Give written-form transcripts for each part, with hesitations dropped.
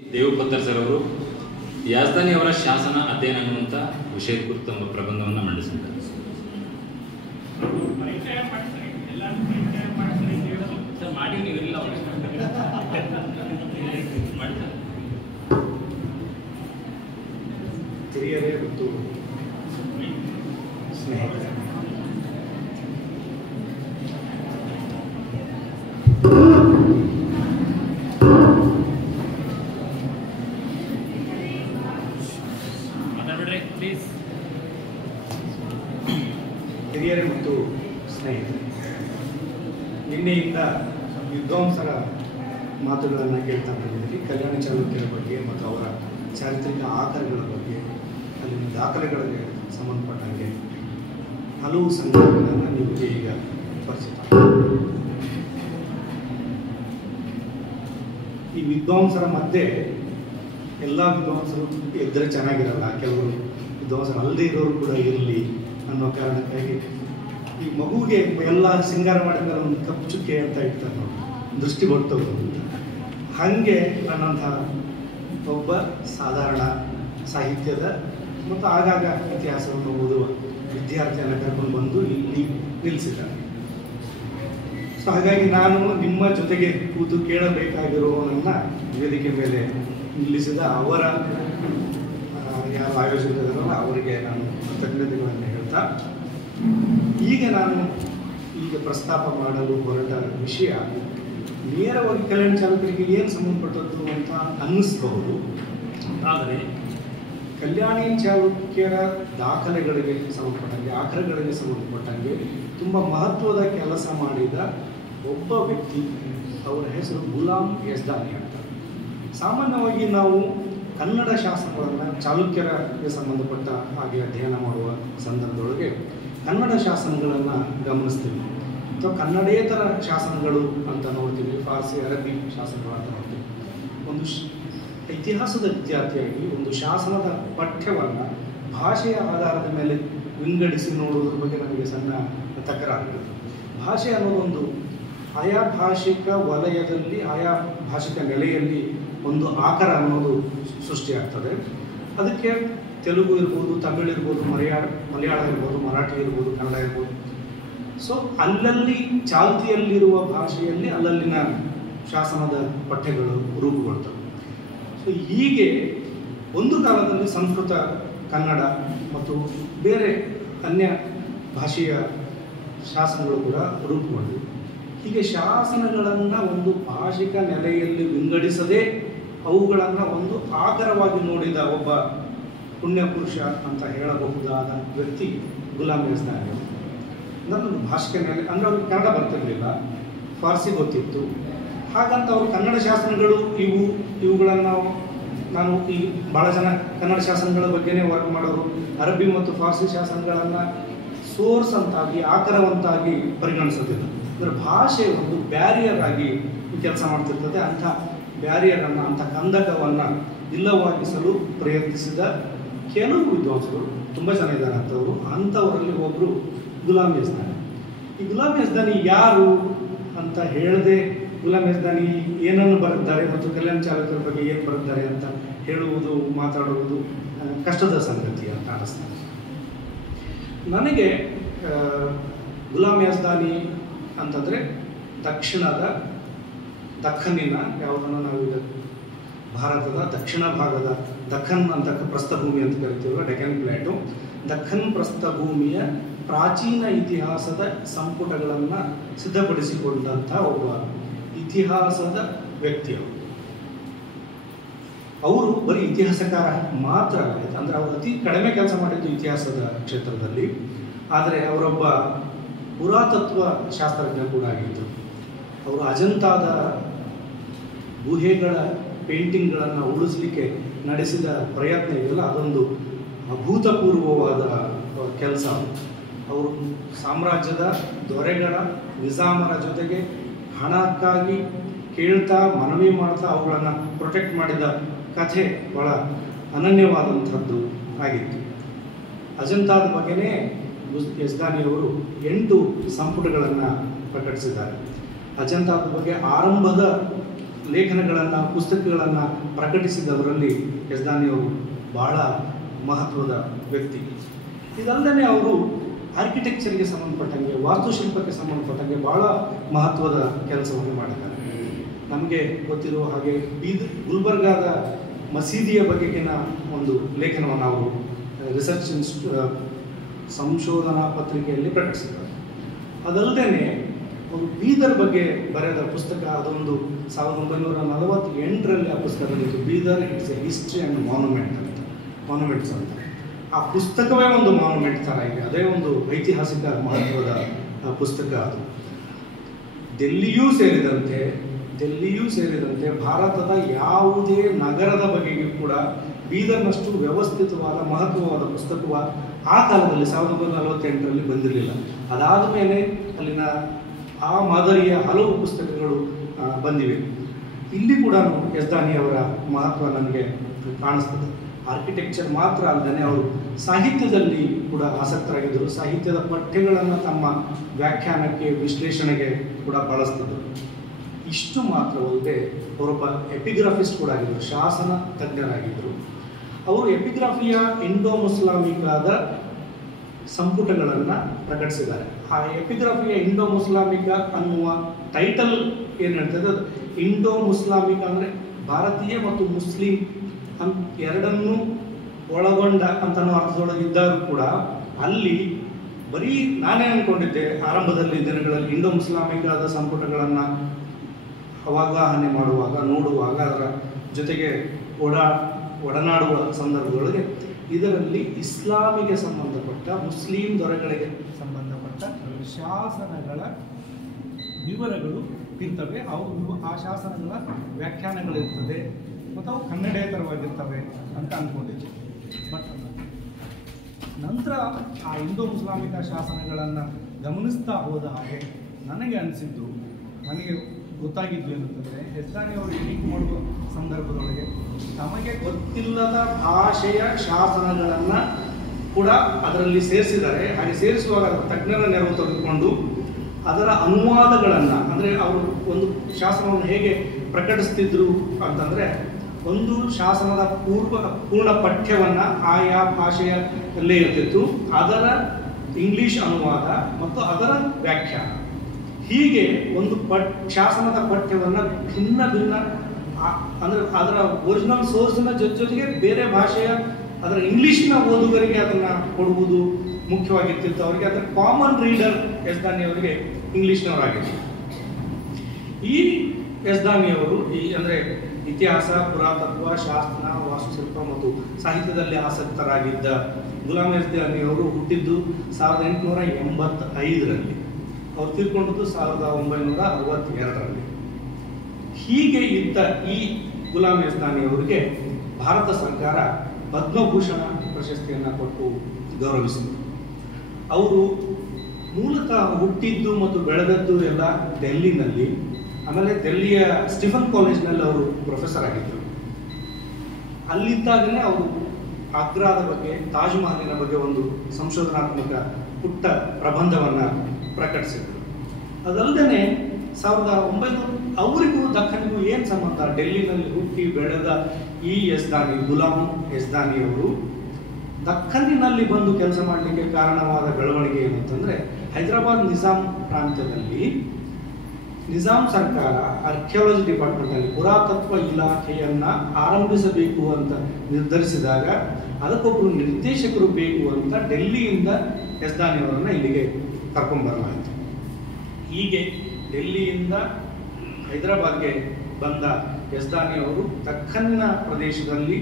ದೇವಪತ್ತರ್ sir ಅವರು ಯಾಜ್ದಾನಿ ಅವರ ಶಾಸನ ಅಧ್ಯಯನ ಅನ್ನುವಂಥ ವಿಷಯದ ಕುರಿತು ತಮ್ಮ ಪ್ರಬಂಧವನ್ನು ಮಂಡಿಸಿದ್ದಾರೆ. ಹಿರಿಯರೇ ಮತ್ತು ಸ್ನೇಹಿತರೆ, ಹಿರಿಯರೇ ಮತ್ತು ಸ್ನೇಹಿತರೆ, ನಿನ್ನೆಯಿಂದ ವಿದ್ವಾಂಸರ ಮಾತುಗಳನ್ನು ಕೇಳ್ತಾ ಬಂದಿದ್ದೀರಿ. ಕಲ್ಯಾಣ ಚಾಲುಕ್ಯರ ಬಗ್ಗೆ ಮತ್ತು ಅವರ ಚಾರಿತ್ರಿಕ ಆಕಾರಗಳ ಬಗ್ಗೆ, ಅಲ್ಲಿನ ದಾಖಲೆಗಳಿಗೆ ಸಂಬಂಧಪಟ್ಟಂಗೆ ಹಲವು ಸಂಗತಿಗಳನ್ನು ನಿಮಗೆ ಈಗ ಪರಿಚಿತ. ಈ ವಿದ್ವಾಂಸರ ಮಧ್ಯೆ ಎಲ್ಲ ವಿದ್ವಾಂಸರು ಇದ್ದರೆ ಚೆನ್ನಾಗಿರಲ್ಲ, ಕೆಲವರು ವಿದ್ವಾಂಸರು ಅಲ್ಲದೇ ಇರೋರು ಕೂಡ ಇರಲಿ ಅನ್ನೋ ಕಾರಣಕ್ಕಾಗಿ ಈ ಮಗುವಿಗೆ ಎಲ್ಲ ಸಿಂಗಾರ ಮಾಡಿದ್ರೆ ಒಂದು ಕಪ್ಪು ಚುಕ್ಕೆ ಅಂತ ಇರ್ತಾರೆ ನೋಡಿ, ದೃಷ್ಟಿ ಹೊಟ್ಟವರು. ಹಾಗೆ ನನ್ನಂಥ ಒಬ್ಬ ಸಾಧಾರಣ ಸಾಹಿತ್ಯದ ಮತ್ತು ಆಗಾಗ ಇತಿಹಾಸವನ್ನು ಓದುವ ವಿದ್ಯಾರ್ಥಿಯನ್ನು ಕರ್ಕೊಂಡು ಬಂದು ಇಲ್ಲಿ ನಿಲ್ಲಿಸಿದ್ದಾರೆ. ಸೊ ಹಾಗಾಗಿ ನಾನು ನಿಮ್ಮ ಜೊತೆಗೆ ಕೂತು ಕೇಳಬೇಕಾಗಿರುವವನನ್ನು ವೇದಿಕೆ ಮೇಲೆ ನಿಲ್ಲಿಸಿದ ಅವರ ಯಾರು ಆಯೋಜಕರಲ್ಲ ಅವರಿಗೆ ನಾನು ಕೃತಜ್ಞತೆಗಳನ್ನು ಹೇಳ್ತಾ, ಈಗ ಪ್ರಸ್ತಾಪ ಮಾಡಲು ಹೊರಟ ವಿಷಯ ನೇರವಾಗಿ ಕಲ್ಯಾಣ ಚಾಲುಕ್ಯರಿಗೆ ಏನು ಸಂಬಂಧಪಟ್ಟದ್ದು ಅಂತ ಅನ್ನಿಸ್ಬಹುದು. ಆದರೆ ಕಲ್ಯಾಣಿ ಚಾಲುಕ್ಯರ ದಾಖಲೆಗಳಿಗೆ ಸಂಬಂಧಪಟ್ಟಂಗೆ, ಆಕರಗಳಿಗೆ ಸಂಬಂಧಪಟ್ಟಂಗೆ ತುಂಬ ಮಹತ್ವದ ಕೆಲಸ ಮಾಡಿದ ಒಬ್ಬ ವ್ಯಕ್ತಿ, ಅವರ ಹೆಸರು ಗುಲಾಮ್ ಯಜ್ದಾನಿ ಅಂತ. ಸಾಮಾನ್ಯವಾಗಿ ನಾವು ಕನ್ನಡ ಶಾಸನಗಳನ್ನು ಚಾಲುಕ್ಯರಿಗೆ ಸಂಬಂಧಪಟ್ಟ ಹಾಗೆ ಅಧ್ಯಯನ ಮಾಡುವ ಸಂದರ್ಭದೊಳಗೆ ಕನ್ನಡ ಶಾಸನಗಳನ್ನು ಗಮನಿಸ್ತೀವಿ, ಅಥವಾ ಕನ್ನಡೇತರ ಶಾಸನಗಳು ಅಂತ ನೋಡ್ತೀವಿ, ಫಾರ್ಸಿ ಅರಬ್ಬಿ ಶಾಸನಗಳು ಅಂತ ನೋಡ್ತೀವಿ. ಒಂದು ಇತಿಹಾಸದ ವಿದ್ಯಾರ್ಥಿಯಾಗಿ ಒಂದು ಶಾಸನದ ಪಠ್ಯವನ್ನು ಭಾಷೆಯ ಆಧಾರದ ಮೇಲೆ ವಿಂಗಡಿಸಿ ನೋಡುವುದ್ರ ಬಗ್ಗೆ ನನಗೆ ಸಣ್ಣ ತಕರಾರು. ಭಾಷೆ ಅನ್ನೋದೊಂದು ಆಯಾ ಭಾಷಿಕ ವಲಯದಲ್ಲಿ, ಆಯಾ ಭಾಷಿಕ ನೆಲೆಯಲ್ಲಿ ಒಂದು ಆಕಾರ ಅನ್ನೋದು ಸೃಷ್ಟಿಯಾಗ್ತದೆ. ಅದಕ್ಕೆ ತೆಲುಗು ಇರ್ಬೋದು, ತಮಿಳು ಇರ್ಬೋದು, ಮಲಯಾಳ ಇರ್ಬೋದು, ಮರಾಠಿ ಇರ್ಬೋದು, ಕನ್ನಡ ಇರ್ಬೋದು. ಸೊ ಅಲ್ಲಲ್ಲಿ ಚಾಲ್ತಿಯಲ್ಲಿರುವ ಭಾಷೆಯಲ್ಲಿ ಅಲ್ಲಲ್ಲಿನ ಶಾಸನದ ಪಠ್ಯಗಳು ರೂಪುಗೊಳ್ತವೆ. ಸೊ ಹೀಗೆ ಒಂದು ಕಾಲದಲ್ಲಿ ಸಂಸ್ಕೃತ, ಕನ್ನಡ ಮತ್ತು ಬೇರೆ ಅನ್ಯ ಭಾಷೆಯ ಶಾಸನಗಳು ಕೂಡ ರೂಪುಗೊಂಡಿವೆ. ಹೀಗೆ ಶಾಸನಗಳನ್ನು ಒಂದು ಭಾಷಿಕ ನೆಲೆಯಲ್ಲಿ ವಿಂಗಡಿಸದೆ ಅವುಗಳನ್ನು ಒಂದು ಆಕರವಾಗಿ ನೋಡಿದ ಒಬ್ಬ ಪುಣ್ಯ ಪುರುಷ ಅಂತ ಹೇಳಬಹುದಾದ ವ್ಯಕ್ತಿ ಗುಲಾಮ್ ಯಜ್ದಾನಿ. ನನ್ನೊಂದು ಭಾಷಿಕ ನೆಲೆ ಅಂದರೆ ಅವ್ರಿಗೆ ಕನ್ನಡ ಬರ್ತಿರಲಿಲ್ಲ, ಫಾರ್ಸಿ ಗೊತ್ತಿತ್ತು. ಹಾಗಂತ ಅವರು ಕನ್ನಡ ಶಾಸನಗಳು ಇವುಗಳನ್ನು ನಾನು ಈ ಭಾಳ ಜನ ಕನ್ನಡ ಶಾಸನಗಳ ಬಗ್ಗೆನೇ ವರ್ಕ್ ಮಾಡೋರು ಅರಬ್ಬಿ ಮತ್ತು ಫಾರ್ಸಿ ಶಾಸನಗಳನ್ನು ಸೋರ್ಸ್ ಅಂತಾಗಿ, ಆಕರವಂತಾಗಿ ಪರಿಗಣಿಸೋದಿಲ್ಲ. ಅಂದರೆ ಭಾಷೆ ಒಂದು ಬ್ಯಾರಿಯರ್ ಆಗಿ ಕೆಲಸ ಮಾಡ್ತಿರ್ತದೆ. ಅಂಥ ಬ್ಯಾರಿಯರನ್ನು, ಅಂಥ ಕಂದಕವನ್ನು ಇಲ್ಲವಾಗಿಸಲು ಪ್ರಯತ್ನಿಸಿದ ಕೆಲವು ವಿದ್ವಾಂಸರು ತುಂಬ ಜನ ಇದ್ದಾರೆ ಅಂಥವರಲ್ಲಿ ಒಬ್ಬರು ಗುಲಾಮ್ ಯಜ್ದಾನಿ. ಈ ಗುಲಾಮ್ ಯಜ್ದಾನಿ ಯಾರು ಅಂತ ಹೇಳದೆ, ಗುಲಾಮ್ ಯಜ್ದಾನಿ ಏನನ್ನು ಬರೆದಿದ್ದಾರೆ ಮತ್ತು ಕಲ್ಯಾಣ ಚಾಲುಕ್ಯರ ಬಗ್ಗೆ ಏನು ಬರೆದಿದ್ದಾರೆ ಅಂತ ಹೇಳುವುದು, ಮಾತಾಡುವುದು ಕಷ್ಟದ ಸಂಗತಿ ಅಂತ ಅನ್ನಿಸ್ತದೆ ನನಗೆ. ಗುಲಾಮ್ ಯಜ್ದಾನಿ ಅಂತಂದರೆ ದಕ್ಷಿಣದ ದಖನ್ನಿನ, ಯಾವುದನ್ನು ನಾವೀಗ ಭಾರತದ ದಕ್ಷಿಣ ಭಾಗದ ದಖನ್ ಅಂತ ಪ್ರಸ್ಥಭೂಮಿ ಅಂತ ಕರಿತೀವಲ್ಲ, ಡೆಕ್ಕನ್ ಪ್ಲೇಟು, ದಖನ್ ಪ್ರಸ್ಥಭೂಮಿಯ ಪ್ರಾಚೀನ ಇತಿಹಾಸದ ಸಂಪುಟಗಳನ್ನು ಸಿದ್ಧಪಡಿಸಿಕೊಂಡಂಥ ಒಬ್ಬ ಇತಿಹಾಸದ ವ್ಯಕ್ತಿಯವರು. ಅವರು ಬರೀ ಇತಿಹಾಸಕಾರ ಮಾತ್ರ ಅಲ್ಲ, ಅಂದರೆ ಅವರು ಅತಿ ಕಡಿಮೆ ಕೆಲಸ ಮಾಡಿದ್ದು ಇತಿಹಾಸದ ಕ್ಷೇತ್ರದಲ್ಲಿ. ಆದರೆ ಅವರೊಬ್ಬ ಪುರಾತತ್ವ ಶಾಸ್ತ್ರಜ್ಞ ಕೂಡ ಆಗಿದ್ದರು. ಅವರು ಅಜಂತಾದ ಗುಹೆಗಳ ಪೇಂಟಿಂಗ್ಗಳನ್ನು ಉಳಿಸಲಿಕ್ಕೆ ನಡೆಸಿದ ಪ್ರಯತ್ನ ಇದೆಯಲ್ಲ, ಅದೊಂದು ಅಭೂತಪೂರ್ವವಾದ ಕೆಲಸ. ಅವರು ಸಾಮ್ರಾಜ್ಯದ ದೊರೆಗಳ, ನಿಜಾಮರ ಜೊತೆಗೆ ಹಣಕ್ಕಾಗಿ ಕೇಳ್ತಾ, ಮನವಿ ಮಾಡ್ತಾ ಅವುಗಳನ್ನು ಪ್ರೊಟೆಕ್ಟ್ ಮಾಡಿದ ಕಥೆ ಭಾಳ ಅನನ್ಯವಾದಂಥದ್ದು ಆಗಿತ್ತು. ಅಜಂತಾದ ಬಗ್ಗೆನೇ ಯಜ್ದಾನಿಯವರು 8 ಸಂಪುಟಗಳನ್ನು ಪ್ರಕಟಿಸಿದ್ದಾರೆ. ಅಜಂತಾದ ಬಗ್ಗೆ ಆರಂಭದ ಲೇಖನಗಳನ್ನು ಪುಸ್ತಕಗಳನ್ನು ಪ್ರಕಟಿಸಿದವರಲ್ಲಿ ಯಜ್ದಾನಿಯವರು ಬಹಳ ಮಹತ್ವದ ವ್ಯಕ್ತಿ. ಇದಲ್ಲದೆ ಅವರು ಆರ್ಕಿಟೆಕ್ಚರ್ಗೆ ಸಂಬಂಧಪಟ್ಟಂಗೆ, ವಾಸ್ತುಶಿಲ್ಪಕ್ಕೆ ಸಂಬಂಧಪಟ್ಟಂಗೆ ಬಹಳ ಮಹತ್ವದ ಕೆಲಸವನ್ನು ಮಾಡಿದ್ದಾರೆ. ನಮಗೆ ಗೊತ್ತಿರುವ ಹಾಗೆ ಗುಲ್ಬರ್ಗಾದ ಮಸೀದಿಯ ಬಗೆಗಿನ ಒಂದು ಲೇಖನವನ್ನು ಅವರು ರಿಸರ್ಚ್ ಸಂಶೋಧನಾ ಪತ್ರಿಕೆಯಲ್ಲಿ ಪ್ರಕಟಿಸಿದ್ದಾರೆ. ಅದಲ್ಲದೆ ಅವರು ಬೀದರ್ ಬಗ್ಗೆ ಬರೆದ ಪುಸ್ತಕ, ಅದೊಂದು 1948ರಲ್ಲಿ ಆ ಪುಸ್ತಕ ಬಂದಿತ್ತು. Bidar it's A history and monuments ಅಂತ. ಆ ಪುಸ್ತಕವೇ ಒಂದು ಮಾನ್ಯುಮೆಂಟ್ ಥರ ಇದೆ. ಅದೇ ಒಂದು ಐತಿಹಾಸಿಕ ಮಹತ್ವದ ಪುಸ್ತಕ ಅದು. ದಿಲ್ಲಿಯೂ ಸೇರಿದಂತೆ ಭಾರತದ ಯಾವುದೇ ನಗರದ ಬಗೆಗೂ ಕೂಡ ಬೀದರ್ನಷ್ಟು ವ್ಯವಸ್ಥಿತವಾದ ಮಹತ್ವವಾದ ಪುಸ್ತಕವ ಆ ಕಾಲದಲ್ಲಿ 1948ರಲ್ಲಿ ಬಂದಿರಲಿಲ್ಲ. ಅದಾದ ಮೇಲೆ ಅಲ್ಲಿನ ಆ ಮಾದರಿಯ ಹಲವು ಪುಸ್ತಕಗಳು ಬಂದಿವೆ. ಇಲ್ಲಿ ಕೂಡ ಯಜ್ದಾನಿ ಅವರ ಮಹತ್ವ ನನಗೆ ಕಾಣಿಸ್ತದೆ. ಆರ್ಕಿಟೆಕ್ಚರ್ ಮಾತ್ರ ಅಲ್ಲದೆ ಅವರು ಸಾಹಿತ್ಯದಲ್ಲಿ ಕೂಡ ಆಸಕ್ತರಾಗಿದ್ದರು. ಸಾಹಿತ್ಯದ ಪಠ್ಯಗಳನ್ನು ತಮ್ಮ ವ್ಯಾಖ್ಯಾನಕ್ಕೆ, ವಿಶ್ಲೇಷಣೆಗೆ ಕೂಡ ಬಳಸ್ತಿದ್ದರು. ಇಷ್ಟು ಮಾತ್ರವಲ್ಲದೆ ಅವರೊಬ್ಬ ಎಪಿಗ್ರಾಫಿಸ್ಟ್ ಕೂಡ ಆಗಿದ್ದರು, ಶಾಸನ ತಜ್ಞರಾಗಿದ್ದರು. ಅವರು ಎಪಿಗ್ರಾಫಿಯ ಇಂಡೋ ಮುಸ್ಲಾಮಿಕಾದ ಸಂಪುಟಗಳನ್ನು ಪ್ರಕಟಿಸಿದ್ದಾರೆ. ಆ ಎಪಿಗ್ರಾಫಿಯ ಇಂಡೋ ಮುಸ್ಲಾಮಿಕ ಅನ್ನುವ ಟೈಟಲ್ ಏನು ಹೇಳ್ತದೆ, ಅದು ಇಂಡೋ ಮುಸ್ಲಾಮಿಕ ಅಂದರೆ ಭಾರತೀಯ ಮತ್ತು ಮುಸ್ಲಿಂ ಎರಡನ್ನೂ ಒಳಗೊಂಡ ಅಂತನೋ ಅರ್ಥದೊಳಗಿದ್ದರೂ ಕೂಡ ಅಲ್ಲಿ ಬರೀ ನಾನೇ ಅಂದ್ಕೊಂಡಿದ್ದೆ ಆರಂಭದಲ್ಲಿ ದಿನಗಳಲ್ಲಿ ಇಂಡೋ ಮುಸ್ಲಾಮಿಕಾದ ಸಂಪುಟಗಳನ್ನು ಅವಗಾಹನೆ ಮಾಡುವಾಗ, ನೋಡುವಾಗ, ಅದರ ಜೊತೆಗೆ ಒಡನಾಡುವ ಸಂದರ್ಭದೊಳಗೆ ಇದರಲ್ಲಿ ಇಸ್ಲಾಮಿಗೆ ಸಂಬಂಧಪಟ್ಟ, ಮುಸ್ಲಿಂ ದೊರೆಗಳಿಗೆ ಸಂಬಂಧಪಟ್ಟ ಶಾಸನಗಳ ವಿವರಗಳು ಇರ್ತವೆ. ಅವು ಆ ಶಾಸನಗಳ ವ್ಯಾಖ್ಯಾನಗಳಿರ್ತದೆ ಮತ್ತು ಅವು ಕನ್ನಡೇತರವಾಗಿರ್ತವೆ ಅಂತ ಅಂದ್ಕೊಂಡಿದ್ದೆ. ಬಟ್ ನಂತರ ಆ ಇಂಡೋ ಮುಸ್ಲಾಮಿಕ ಶಾಸನಗಳನ್ನು ಗಮನಿಸ್ತಾ ಹೋದ ಹಾಗೆ ನನಗೆ ಅನಿಸಿದ್ದು, ನನಗೆ ಗೊತ್ತಾಗಿದ್ದು ಏನಂತಂದರೆ, ಯಜ್ದಾನಿ ಅವರು ಎಡಿಟ್ ಮಾಡುವ ಸಂದರ್ಭದೊಳಗೆ ತಮಗೆ ಗೊತ್ತಿಲ್ಲದ ಭಾಷೆಯ ಶಾಸನಗಳನ್ನು ಕೂಡ ಅದರಲ್ಲಿ ಸೇರಿಸಿದ್ದಾರೆ. ಹಾಗೆ ಸೇರಿಸುವಾಗ ಅದರ ತಜ್ಞರ ನೆರವು ತೆಗೆದುಕೊಂಡು ಅದರ ಅನುವಾದಗಳನ್ನು, ಅಂದರೆ ಅವರು ಒಂದು ಶಾಸನವನ್ನು ಹೇಗೆ ಪ್ರಕಟಿಸ್ತಿದ್ರು ಅಂತಂದರೆ, ಒಂದು ಶಾಸನದ ಪೂರ್ಣ ಪಠ್ಯವನ್ನು ಆಯಾ ಭಾಷೆಯಲ್ಲೇ ಇರ್ತಿತ್ತು, ಅದರ ಇಂಗ್ಲಿಷ್ ಅನುವಾದ ಮತ್ತು ಅದರ ವ್ಯಾಖ್ಯಾನ. ಹೀಗೆ ಒಂದು ಶಾಸನದ ಪಠ್ಯವನ್ನು ಭಿನ್ನ ಅಂದರೆ ಅದರ ಒರಿಜಿನಲ್ ಸೋರ್ಸಿನ ಜೊತೆಗೆ ಬೇರೆ ಭಾಷೆಯ ಅದರ ಇಂಗ್ಲೀಷಿನ ಓದುಗರಿಗೆ ಅದನ್ನು ಕೊಡುವುದು ಮುಖ್ಯವಾಗಿರ್ತಿತ್ತು. ಅವರಿಗೆ ಅದರ ಕಾಮನ್ ರೀಡರ್ ಯಜ್ದಾನಿ ಅವರಿಗೆ ಇಂಗ್ಲೀಷ್ನವರಾಗಿತ್ತು. ಈ ಯಜ್ದಾನಿಯವರು ಅಂದರೆ ಇತಿಹಾಸ, ಪುರಾತತ್ವ, ಶಾಸ್ತ್ರ, ವಾಸ್ತುಶಿಲ್ಪ ಮತ್ತು ಸಾಹಿತ್ಯದಲ್ಲಿ ಆಸಕ್ತರಾಗಿದ್ದ ಗುಲಾಂ ಯಜ್ದಾನಿಯವರು ಹುಟ್ಟಿದ್ದು 1885ರಲ್ಲಿ. ಅವರು ತೀರ್ಕೊಂಡದ್ದು 1962ರಲ್ಲಿ. ಹೀಗೆ ಇದ್ದ ಈ ಗುಲಾಂ ಯಜ್ದಾನಿ ಅವರಿಗೆ ಭಾರತ ಸರ್ಕಾರ ಪದ್ಮಭೂಷಣ ಪ್ರಶಸ್ತಿಯನ್ನು ಕೊಟ್ಟು ಗೌರವಿಸಿದರು. ಅವರು ಮೂಲತಃ ಹುಟ್ಟಿದ್ದು ಮತ್ತು ಬೆಳೆದದ್ದು ಎಲ್ಲ ಡೆಲ್ಲಿನಲ್ಲಿ. ಆಮೇಲೆ ದಿಲ್ಲಿಯ ಸ್ಟಿಫನ್ ಕಾಲೇಜ್ನಲ್ಲಿ ಅವರು ಪ್ರೊಫೆಸರ್ ಆಗಿದ್ದರು. ಅಲ್ಲಿದ್ದಾಗಲೇ ಅವರು ಆಗ್ರಾದ ಬಗ್ಗೆ, ತಾಜ್ ಮಹಲಿನ ಬಗ್ಗೆ ಒಂದು ಸಂಶೋಧನಾತ್ಮಕ ಪುಟ್ಟ ಪ್ರಬಂಧವನ್ನು ಪ್ರಕಟಿಸಿದರು. ಅದಲ್ಲದೆ 1900 ಅವರಿಗೂ ದಖನ್ಗೂ ಏನು ಸಂಬಂಧ? ಡೆಲ್ಲಿನಲ್ಲಿ ಹುಟ್ಟಿ ಬೆಳೆದ ಈ ಯಜ್ದಾನಿ, ಗುಲಾಂ ಯಜ್ದಾನಿಯವರು ದಖನ್ನಿನಲ್ಲಿ ಬಂದು ಕೆಲಸ ಮಾಡಲಿಕ್ಕೆ ಕಾರಣವಾದ ಬೆಳವಣಿಗೆ ಏನಂತಂದರೆ, ಹೈದರಾಬಾದ್ ನಿಜಾಮ್ ಪ್ರಾಂತ್ಯದಲ್ಲಿ ನಿಜಾಮ್ ಸರ್ಕಾರ ಆರ್ಕಿಯಾಲಜಿ ಡಿಪಾರ್ಟ್ಮೆಂಟಲ್ಲಿ ಪುರಾತತ್ವ ಇಲಾಖೆಯನ್ನು ಆರಂಭಿಸಬೇಕು ಅಂತ ನಿರ್ಧರಿಸಿದಾಗ ಅದಕ್ಕೊಬ್ಬರು ನಿರ್ದೇಶಕರು ಬೇಕು ಅಂತ ಡೆಲ್ಲಿಯಿಂದ ಯಜ್ದಾನಿಯವರನ್ನು ಇಲ್ಲಿಗೆ ಕರ್ಕೊಂಡ್ಬರಲಾಯಿತು. ಹೀಗೆ ಡೆಲ್ಲಿಯಿಂದ ಹೈದರಾಬಾದ್ಗೆ ಬಂದ ಯಜ್ದಾನಿಯವರು ದಖನ್ನ ಪ್ರದೇಶದಲ್ಲಿ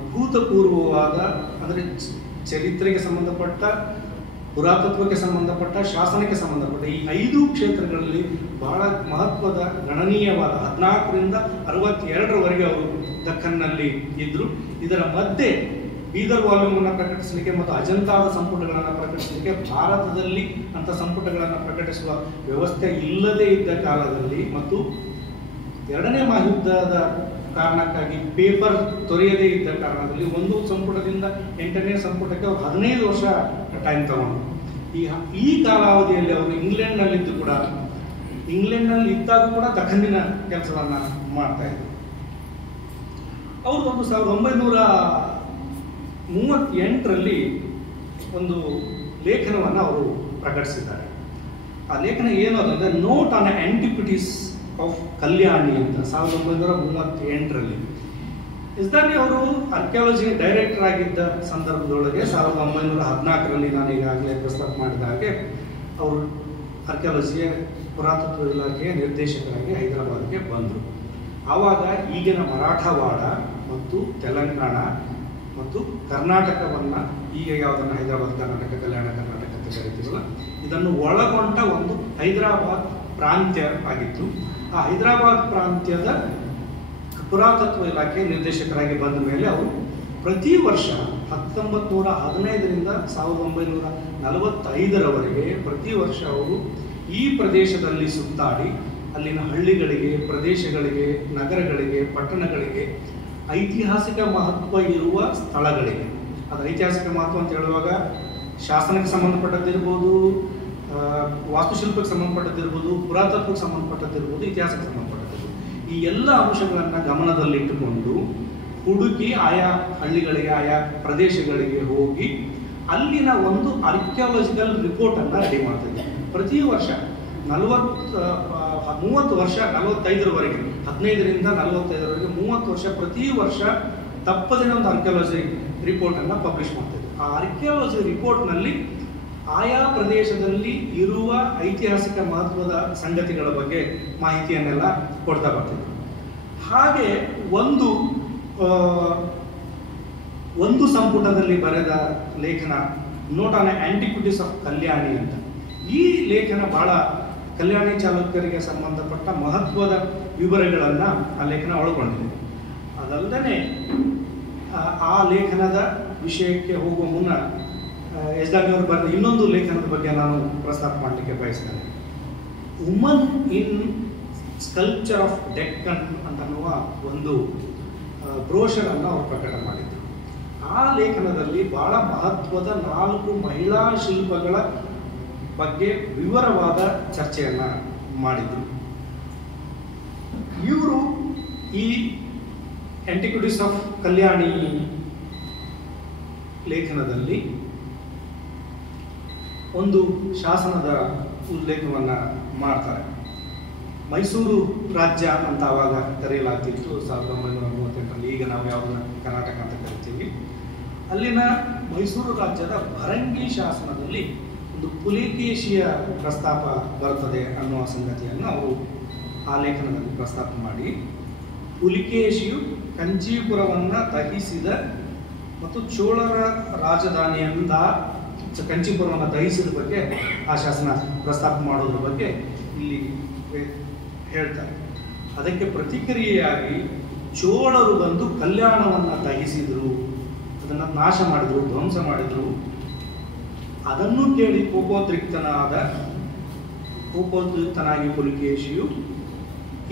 ಅಭೂತಪೂರ್ವವಾದ, ಅಂದರೆ ಚರಿತ್ರೆಗೆ ಸಂಬಂಧಪಟ್ಟ, ಪುರಾತತ್ವಕ್ಕೆ ಸಂಬಂಧಪಟ್ಟ, ಶಾಸನಕ್ಕೆ ಸಂಬಂಧಪಟ್ಟ ಈ 5 ಕ್ಷೇತ್ರಗಳಲ್ಲಿ ಬಹಳ ಮಹತ್ವದ, ಗಣನೀಯವಾದ 14ರಿಂದ 62ರವರೆಗೆ ಅವರು ದಖನ್ನಲ್ಲಿ ಇದ್ದರು. ಇದರ ಮಧ್ಯೆ ಬೀದರ್ ವಾಲ್ಯೂಮನ್ನು ಪ್ರಕಟಿಸಲಿಕ್ಕೆ ಮತ್ತು ಅಜಂತಾದ ಸಂಪುಟಗಳನ್ನು ಪ್ರಕಟಿಸಲಿಕ್ಕೆ ಭಾರತದಲ್ಲಿ ಅಂಥ ಸಂಪುಟಗಳನ್ನು ಪ್ರಕಟಿಸುವ ವ್ಯವಸ್ಥೆ ಇಲ್ಲದೇ ಇದ್ದ ಕಾಲದಲ್ಲಿ ಮತ್ತು 2ನೇ ಮಹಾಯುದ್ಧದ ಕಾರಣಕ್ಕಾಗಿ ಪೇಪರ್ ದೊರೆಯದೇ ಇದ್ದ ಕಾರಣದಲ್ಲಿ ಒಂದು ಸಂಪುಟದಿಂದ 8ನೇ ಸಂಪುಟಕ್ಕೆ ಅವರು 15 ವರ್ಷ ಟೈಮ್ ತಗೊಂಡು ಈ ಕಾಲಾವಧಿಯಲ್ಲಿ ಅವರು ಇಂಗ್ಲೆಂಡ್ನಲ್ಲಿ ಇದ್ದಾಗ ಕೂಡ ದಖನ್ನಿನ ಕೆಲಸವನ್ನು ಮಾಡ್ತಾ ಇದ್ರು. ಅವರು ಒಂದು 1938ರಲ್ಲಿ ಒಂದು ಲೇಖನವನ್ನು ಅವರು ಪ್ರಕಟಿಸಿದ್ದಾರೆ. ಆ ಲೇಖನ ಏನು ಅಂತಂದರೆ ನೋಟ್ ಆನ್ ಆಂಟಿಕ್ವಿಟೀಸ್ ಆಫ್ ಕಲ್ಯಾಣಿ ಅಂತ 1938ರಲ್ಲಿ. ಯಜ್ದಾನಿ ಅವರು ಆರ್ಕಿಯಾಲಜಿ ಡೈರೆಕ್ಟರ್ ಆಗಿದ್ದ ಸಂದರ್ಭದೊಳಗೆ 1914ರಲ್ಲಿ ನಾನು ಈಗಾಗಲೇ ಪ್ರಸ್ತಾಪ ಮಾಡಿದ ಹಾಗೆ ಅವರು ಆರ್ಕಿಯಾಲಜಿಯ ಪುರಾತತ್ವ ಇಲಾಖೆಯ ನಿರ್ದೇಶಕರಾಗಿ ಹೈದರಾಬಾದ್ಗೆ ಬಂದರು. ಆವಾಗ ಈಗಿನ ಮರಾಠವಾಡ ಮತ್ತು ತೆಲಂಗಾಣ ಮತ್ತು ಕರ್ನಾಟಕವನ್ನು, ಈಗ ಯಾವುದನ್ನು ಹೈದರಾಬಾದ್ ಕರ್ನಾಟಕ, ಕಲ್ಯಾಣ ಕರ್ನಾಟಕ ಅಂತ ಕರಿತೀವಲ್ಲ, ಇದನ್ನು ಒಳಗೊಂಡ ಒಂದು ಹೈದರಾಬಾದ್ ಪ್ರಾಂತ್ಯ ಆಗಿತ್ತು. ಆ ಹೈದರಾಬಾದ್ ಪ್ರಾಂತ್ಯದ ಪುರಾತತ್ವ ಇಲಾಖೆ ನಿರ್ದೇಶಕರಾಗಿ ಬಂದ ಮೇಲೆ ಅವರು ಪ್ರತಿ ವರ್ಷ 1915ರಿಂದ 1945ರವರೆಗೆ ಪ್ರತಿ ವರ್ಷ ಅವರು ಈ ಪ್ರದೇಶದಲ್ಲಿ ಸುತ್ತಾಡಿ ಅಲ್ಲಿನ ಹಳ್ಳಿಗಳಿಗೆ, ಪ್ರದೇಶಗಳಿಗೆ, ನಗರಗಳಿಗೆ, ಪಟ್ಟಣಗಳಿಗೆ, ಐತಿಹಾಸಿಕ ಮಹತ್ವ ಇರುವ ಸ್ಥಳಗಳಿಗೆ, ಅದು ಐತಿಹಾಸಿಕ ಮಹತ್ವ ಅಂತ ಹೇಳುವಾಗ ಶಾಸನಕ್ಕೆ ಸಂಬಂಧಪಟ್ಟದ್ದಿರ್ಬೋದು, ವಾಸ್ತುಶಿಲ್ಪಕ್ಕೆ ಸಂಬಂಧಪಟ್ಟದ್ದಿರ್ಬೋದು, ಪುರಾತತ್ವಕ್ಕೆ ಸಂಬಂಧಪಟ್ಟದ್ದಿರ್ಬೋದು, ಇತಿಹಾಸಕ್ಕೆ ಸಂಬಂಧಪಟ್ಟದ್ದಿರ್ಬೋದು, ಈ ಎಲ್ಲ ಅಂಶಗಳನ್ನು ಗಮನದಲ್ಲಿಟ್ಟುಕೊಂಡು ಹುಡುಕಿ ಆಯಾ ಹಳ್ಳಿಗಳಿಗೆ, ಆಯಾ ಪ್ರದೇಶಗಳಿಗೆ ಹೋಗಿ ಅಲ್ಲಿನ ಒಂದು ಆರ್ಕಿಯಾಲಜಿಕಲ್ ರಿಪೋರ್ಟನ್ನು ರೆಡಿ ಮಾಡ್ತಿದ್ದೆ. ಪ್ರತಿ ವರ್ಷ 30 ವರ್ಷ, 45ರವರೆಗೆ, 15ರಿಂದ 45ರವರೆಗೆ 30 ವರ್ಷ ಪ್ರತಿ ವರ್ಷ ತಪ್ಪದಿನ ಒಂದು ಆರ್ಕಿಯಾಲಜಿ ರಿಪೋರ್ಟನ್ನು ಪಬ್ಲಿಷ್ ಮಾಡ್ತಿದ್ದೆ. ಆ ಆರ್ಕಿಯಾಲಜಿ ರಿಪೋರ್ಟ್ನಲ್ಲಿ ಆಯಾ ಪ್ರದೇಶದಲ್ಲಿ ಇರುವ ಐತಿಹಾಸಿಕ ಮಹತ್ವದ ಸಂಗತಿಗಳ ಬಗ್ಗೆ ಮಾಹಿತಿಯನ್ನೆಲ್ಲ ಕೊಡ್ತಾ ಬರ್ತಿದ್ದೆ. ಹಾಗೆ ಒಂದು ಸಂಪುಟದಲ್ಲಿ ಬರೆದ ಲೇಖನ ನೋಟ್ ಆನ್ ಆಂಟಿಕ್ವಿಟೀಸ್ ಆಫ್ ಕಲ್ಯಾಣಿ ಅಂತ. ಈ ಲೇಖನ ಬಹಳ ಕಲ್ಯಾಣಿ ಚಾಲುಕ್ಯರಿಗೆ ಸಂಬಂಧಪಟ್ಟ ಮಹತ್ವದ ವಿವರಗಳನ್ನು ಆ ಲೇಖನ ಒಳಗೊಂಡಿದೆ. ಅದಲ್ಲದೆ ಆ ಲೇಖನದ ವಿಷಯಕ್ಕೆ ಹೋಗುವ ಮುನ್ನ ಯಜ್ದಾನಿ ಅವರು ಬರೆದ ಇನ್ನೊಂದು ಲೇಖನದ ಬಗ್ಗೆ ನಾನು ಪ್ರಸ್ತಾಪ ಮಾಡಲಿಕ್ಕೆ ಬಯಸ್ತೇನೆ. Woman in sculpture of Deccan ಅಂತನ್ನುವ ಒಂದು ಬ್ರೋಷರನ್ನು ಅವರು ಪ್ರಕಟ ಮಾಡಿದ್ರು. ಆ ಲೇಖನದಲ್ಲಿ ಬಹಳ ಮಹತ್ವದ 4 ಮಹಿಳಾ ಶಿಲ್ಪಗಳ ಬಗ್ಗೆ ವಿವರವಾದ ಚರ್ಚೆಯನ್ನು ಮಾಡಿದ್ರು. ಇವರು ಈ ಆಂಟಿಕ್ವಿಟೀಸ್ ಆಫ್ ಕಲ್ಯಾಣಿ ಲೇಖನದಲ್ಲಿ ಒಂದು ಶಾಸನದ ಉಲ್ಲೇಖವನ್ನು ಮಾಡ್ತಾರೆ. ಮೈಸೂರು ರಾಜ್ಯ ಅಂತ ಆವಾಗ ಕರೆಯಲಾಗ್ತಿತ್ತು 1938ರಲ್ಲಿ. ಈಗ ನಾವು ಯಾವುದನ್ನ ಕರ್ನಾಟಕ ಅಂತ ಕರಿತೀವಿ. ಅಲ್ಲಿನ ಮೈಸೂರು ರಾಜ್ಯದ ಭರಂಗಿ ಶಾಸನದಲ್ಲಿ ಒಂದು ಪುಲಿಕೇಶಿಯ ಪ್ರಸ್ತಾಪ ಬರುತ್ತದೆ ಅನ್ನುವ ಸಂಗತಿಯನ್ನು ಅವರು ಆ ಲೇಖನದಲ್ಲಿ ಪ್ರಸ್ತಾಪ ಮಾಡಿ, ಪುಲಿಕೇಶಿಯು ಕಂಚೀಪುರವನ್ನು ದಹಿಸಿದ ಮತ್ತು ಚೋಳರ ರಾಜಧಾನಿಯಿಂದ ಕಂಚೀಪುರವನ್ನು ದಹಿಸಿದ ಬಗ್ಗೆ ಆ ಶಾಸನ ಪ್ರಸ್ತಾಪ ಮಾಡೋದ್ರ ಬಗ್ಗೆ ಇಲ್ಲಿ ಹೇಳ್ತಾರೆ. ಅದಕ್ಕೆ ಪ್ರತಿಕ್ರಿಯೆಯಾಗಿ ಚೋಳರು ಬಂದು ಕಲ್ಯಾಣವನ್ನು ದಹಿಸಿದರು, ಅದನ್ನು ನಾಶ ಮಾಡಿದರು, ಧ್ವಂಸ ಮಾಡಿದರು. ಅದನ್ನು ಕೇಳಿ ಕೋಪೋದ್ರಿಕ್ತನಾಗಿ ಪುಲಿಕೇಶಿಯು,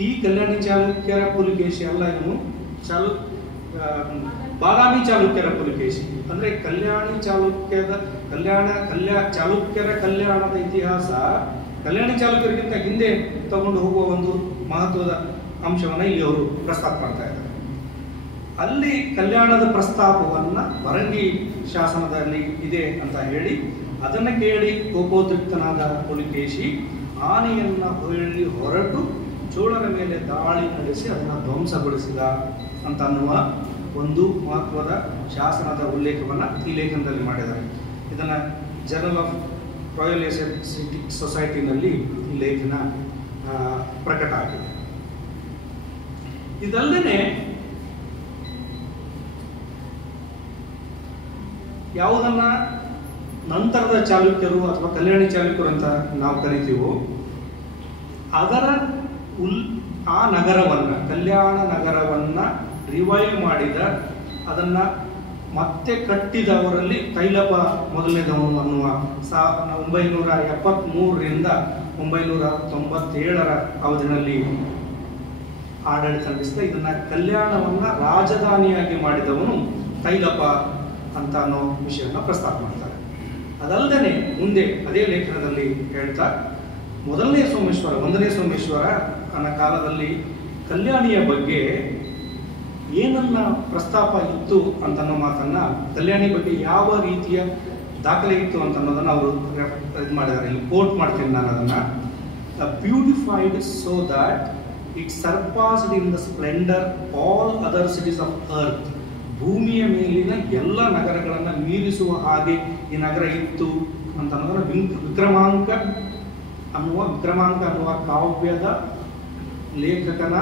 ಈ ಕಲ್ಯಾಣಿ ಚಾಲುಕ್ಯರ ಪುಲಿಕೇಶಿ ಅಲ್ಲ, ಇವನು ಬಾದಾಮಿ ಚಾಲುಕ್ಯರ ಪುಲಿಕೇಶಿ, ಅಂದರೆ ಚಾಲುಕ್ಯರ ಕಲ್ಯಾಣದ ಇತಿಹಾಸ ಕಲ್ಯಾಣಿ ಚಾಲುಕ್ಯರಿಗಿಂತ ಹಿಂದೆ ತಗೊಂಡು ಹೋಗುವ ಒಂದು ಮಹತ್ವದ ಅಂಶವನ್ನು ಇಲ್ಲಿ ಅವರು ಪ್ರಸ್ತಾಪ ಮಾಡ್ತಾ ಇದ್ದಾರೆ. ಅಲ್ಲಿ ಕಲ್ಯಾಣದ ಪ್ರಸ್ತಾಪವನ್ನು ಭರಂಗಿ ಶಾಸನದಲ್ಲಿ ಇದೆ ಅಂತ ಹೇಳಿ, ಅದನ್ನು ಕೇಳಿ ಕೋಪೋದ್ರಿಕ್ತನಾದ ಪುಲಿಕೇಶಿ ಆನೆಯನ್ನು ಹೊರಟು ಚೋಳರ ಮೇಲೆ ದಾಳಿ ನಡೆಸಿ ಅದನ್ನು ಧ್ವಂಸಗೊಳಿಸಿದ ಅಂತ ಅನ್ನುವ ಒಂದು ಮಹತ್ವದ ಶಾಸನದ ಉಲ್ಲೇಖವನ್ನು ಈ ಲೇಖನದಲ್ಲಿ ಮಾಡಿದ್ದಾರೆ. ಇದನ್ನು ಜರ್ನಲ್ ಆಫ್ ರಾಯಲ್ ಏಸಿಯಾಟಿಕ್ ಸೊಸೈಟಿನಲ್ಲಿ ಈ ಲೇಖನ ಪ್ರಕಟ ಆಗಿದೆ. ಇದಲ್ಲದೆ ಯಾವುದನ್ನ ನಂತರದ ಚಾಲುಕ್ಯರು ಅಥವಾ ಕಲ್ಯಾಣಿ ಚಾಲುಕ್ಯರು ಅಂತ ನಾವು ಕರಿತೀವೋ, ಅದರ ಆ ನಗರವನ್ನು, ಕಲ್ಯಾಣ ನಗರವನ್ನು ರಿವೈವ್ ಮಾಡಿದ, ಅದನ್ನು ಮತ್ತೆ ಕಟ್ಟಿದವರಲ್ಲಿ ತೈಲಪ ಮೊದಲನೇದವನು ಅನ್ನುವ 973ರಿಂದ 997ರ ಅವಧಿಯಲ್ಲಿ ಆಡಳಿತ ನಡೆಸಿದ. ಇದನ್ನು ಕಲ್ಯಾಣವನ್ನು ರಾಜಧಾನಿಯಾಗಿ ಮಾಡಿದವನು ತೈಲಪ ಅಂತ ಅನ್ನೋ ವಿಷಯವನ್ನು ಪ್ರಸ್ತಾಪ ಮಾಡ್ತಾರೆ. ಅದಲ್ಲದೆ ಮುಂದೆ ಅದೇ ಲೇಖನದಲ್ಲಿ ಹೇಳ್ತಾ, 1ನೇ ಸೋಮೇಶ್ವರ ಅನ್ನೋ ಕಾಲದಲ್ಲಿ ಕಲ್ಯಾಣಿಯ ಬಗ್ಗೆ ಏನನ್ನ ಪ್ರಸ್ತಾಪ ಇತ್ತು ಅಂತನ್ನೋ ಮಾತನ್ನ, ಕಲ್ಯಾಣಿ ಬಗ್ಗೆ ಯಾವ ರೀತಿಯ ದಾಖಲೆ ಇತ್ತು ಅಂತ ಅನ್ನೋದನ್ನ ಅವರು ಇದು ಮಾಡಿದ್ದಾರೆ. ಇಲ್ಲಿ ಕೋಟ್ ಮಾಡ್ತೀನಿ ನಾನು ಅದನ್ನ. Beautified so that it surpassed in the splendour all other cities of earth. ಭೂಮಿಯ ಮೇಲಿನ ಎಲ್ಲ ನಗರಗಳನ್ನು ಮೀರಿಸುವ ಹಾಗೆ ಈ ನಗರ ಇತ್ತು ಅಂತ ಅನ್ನೋದನ್ನ ವಿಕ್ರಮಾಂಕ ಅನ್ನುವ ಕಾವ್ಯದ ಲೇಖಕನ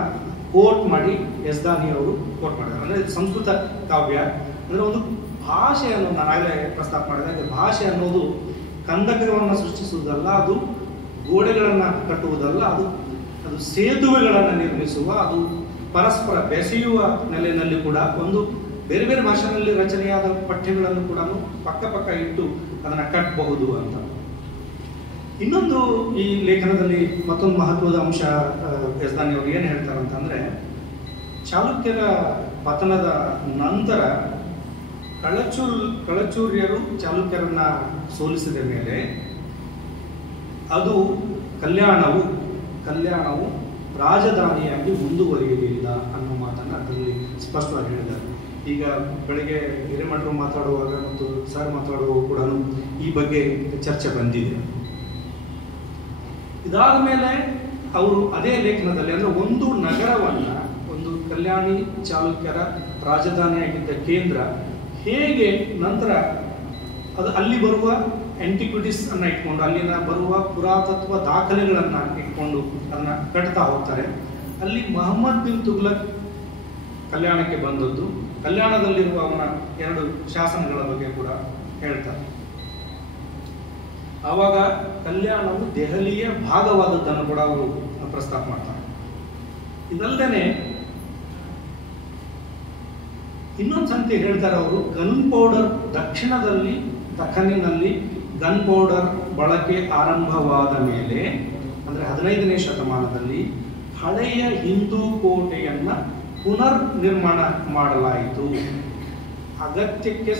ಕೋಟ್ ಮಾಡಿ ಯಜ್ದಾನಿ ಅವರು ಕೋಟ್ ಮಾಡಿದ್ದಾರೆ. ಅಂದರೆ ಸಂಸ್ಕೃತ ಕಾವ್ಯ ಅಂದರೆ ಒಂದು ಭಾಷೆಯನ್ನು ನಾನು ಆಗಲೇ ಪ್ರಸ್ತಾಪ ಮಾಡಿದಾಗ, ಭಾಷೆ ಅನ್ನೋದು ಕಂದಕವನ್ನು ಸೃಷ್ಟಿಸುವುದಲ್ಲ, ಅದು ಗೋಡೆಗಳನ್ನು ಕಟ್ಟುವುದಲ್ಲ, ಅದು ಸೇತುವೆಗಳನ್ನು ನಿರ್ಮಿಸುವ, ಅದು ಪರಸ್ಪರ ಬೆಸೆಯುವ ನೆಲೆಯಲ್ಲಿ ಕೂಡ ಒಂದು ಬೇರೆ ಬೇರೆ ಭಾಷೆಯಲ್ಲಿ ರಚನೆಯಾದ ಪಠ್ಯಗಳನ್ನು ಕೂಡ ಪಕ್ಕ ಇಟ್ಟು ಅದನ್ನು ಕಟ್ಟಬಹುದು ಅಂತ. ಇನ್ನೊಂದು ಈ ಲೇಖನದಲ್ಲಿ ಮತ್ತೊಂದು ಮಹತ್ವದ ಅಂಶ ಯಜ್ದಾನಿ ಅವರು ಏನು ಹೇಳ್ತಾರೆ ಅಂತಂದರೆ, ಚಾಲುಕ್ಯರ ಪತನದ ನಂತರ ಕಳಚೂರ್ಯರು ಚಾಲುಕ್ಯರನ್ನ ಸೋಲಿಸಿದ ಮೇಲೆ ಅದು ಕಲ್ಯಾಣವು ರಾಜಧಾನಿಯಾಗಿ ಮುಂದುವರಿಯಲಿಲ್ಲ ಅನ್ನೋ ಮಾತನ್ನು ಅದರಲ್ಲಿ ಸ್ಪಷ್ಟವಾಗಿ ಹೇಳಿದ್ದಾರೆ. ಈಗ ಬೆಳಗ್ಗೆ ಹಿರೇಮಠರು ಮಾತಾಡುವಾಗ ಮತ್ತು ಸರ್ ಮಾತಾಡುವಾಗ ಕೂಡ ಈ ಬಗ್ಗೆ ಚರ್ಚೆ ಬಂದಿದೆ. ಇದಾದ ಮೇಲೆ ಅವರು ಅದೇ ಲೇಖನದಲ್ಲಿ, ಅಂದರೆ ಒಂದು ನಗರವನ್ನು, ಒಂದು ಕಲ್ಯಾಣಿ ಚಾಲುಕ್ಯರ ರಾಜಧಾನಿಯಾಗಿದ್ದ ಕೇಂದ್ರ ಹೇಗೆ ನಂತರ ಅದು ಅಲ್ಲಿ ಬರುವ ಆಂಟಿಕ್ವಿಟೀಸ್ ಅನ್ನು ಇಟ್ಕೊಂಡು, ಅಲ್ಲಿನ ಬರುವ ಪುರಾತತ್ವ ದಾಖಲೆಗಳನ್ನು ಇಟ್ಕೊಂಡು ಅದನ್ನು ಕಟ್ತಾ ಹೋಗ್ತಾರೆ. ಅಲ್ಲಿ ಮೊಹಮ್ಮದ್ ಬಿನ್ ತುಗ್ಲಕ್ ಕಲ್ಯಾಣಕ್ಕೆ ಬಂದದ್ದು, ಕಲ್ಯಾಣದಲ್ಲಿರುವ ಅವನ 2 ಶಾಸನಗಳ ಬಗ್ಗೆ ಕೂಡ ಹೇಳ್ತಾರೆ. ಆವಾಗ ಕಲ್ಯಾಣವು ದೆಹಲಿಯ ಭಾಗವಾದದ್ದನ್ನು ಕೂಡ ಅವರು ಪ್ರಸ್ತಾಪ ಮಾಡ್ತಾರೆ. ಇದಲ್ಲದೆ ಇನ್ನೊಂದು ಸಂಗತಿ ಹೇಳ್ತಾರೆ ಅವರು, ಗನ್ ಪೌಡರ್ ದಖನ್ನಿನಲ್ಲಿ ಗನ್ ಪೌಡರ್ ಬಳಕೆ ಆರಂಭವಾದ ಮೇಲೆ, ಅಂದರೆ 15ನೇ ಶತಮಾನದಲ್ಲಿ ಹಳೆಯ ಹಿಂದೂ ಕೋಟೆಯನ್ನ ಪುನರ್ ನಿರ್ಮಾಣ ಮಾಡಲಾಯಿತು. ಅಗತ್ಯಕ್ಕೆ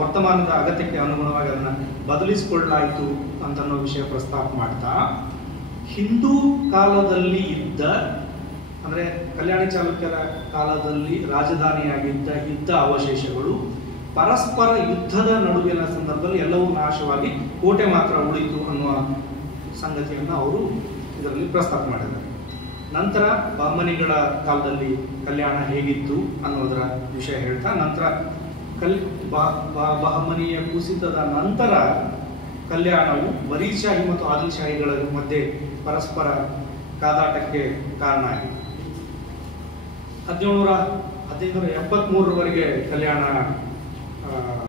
ವರ್ತಮಾನದ ಅಗತ್ಯಕ್ಕೆ ಅನುಗುಣವಾಗಿ ಅದನ್ನು ಬದಲಿಸಿಕೊಳ್ಳಲಾಯಿತು ಅಂತನ್ನೋ ವಿಷಯ ಪ್ರಸ್ತಾಪ ಮಾಡ್ತಾ, ಹಿಂದೂ ಕಾಲದಲ್ಲಿ ಇದ್ದ, ಅಂದರೆ ಕಲ್ಯಾಣಿ ಚಾಲುಕ್ಯರ ಕಾಲದಲ್ಲಿ ರಾಜಧಾನಿಯಾಗಿದ್ದ ಯುದ್ಧ ಅವಶೇಷಗಳು ಪರಸ್ಪರ ಯುದ್ಧದ ನಡುವಿನ ಸಂದರ್ಭದಲ್ಲಿ ಎಲ್ಲವೂ ನಾಶವಾಗಿ ಕೋಟೆ ಮಾತ್ರ ಉಳಿತು ಅನ್ನುವ ಸಂಗತಿಯನ್ನು ಅವರು ಇದರಲ್ಲಿ ಪ್ರಸ್ತಾಪ ಮಾಡಿದ್ದಾರೆ. ನಂತರ ಬಹಮನಿಗಳ ಕಾಲದಲ್ಲಿ ಕಲ್ಯಾಣ ಹೇಗಿತ್ತು ಅನ್ನೋದರ ವಿಷಯ ಹೇಳ್ತಾ, ನಂತರ ಬಹಮನಿಯ ಕುಸಿತದ ನಂತರ ಕಲ್ಯಾಣವು ಬರೀದ್ಶಾಹಿ ಮತ್ತು ಆದಿಲ್ಶಾಹಿಗಳ ಮಧ್ಯೆ ಪರಸ್ಪರ ಕಾದಾಟಕ್ಕೆ ಕಾರಣ ಆಯಿತು. 1773 ಕಲ್ಯಾಣ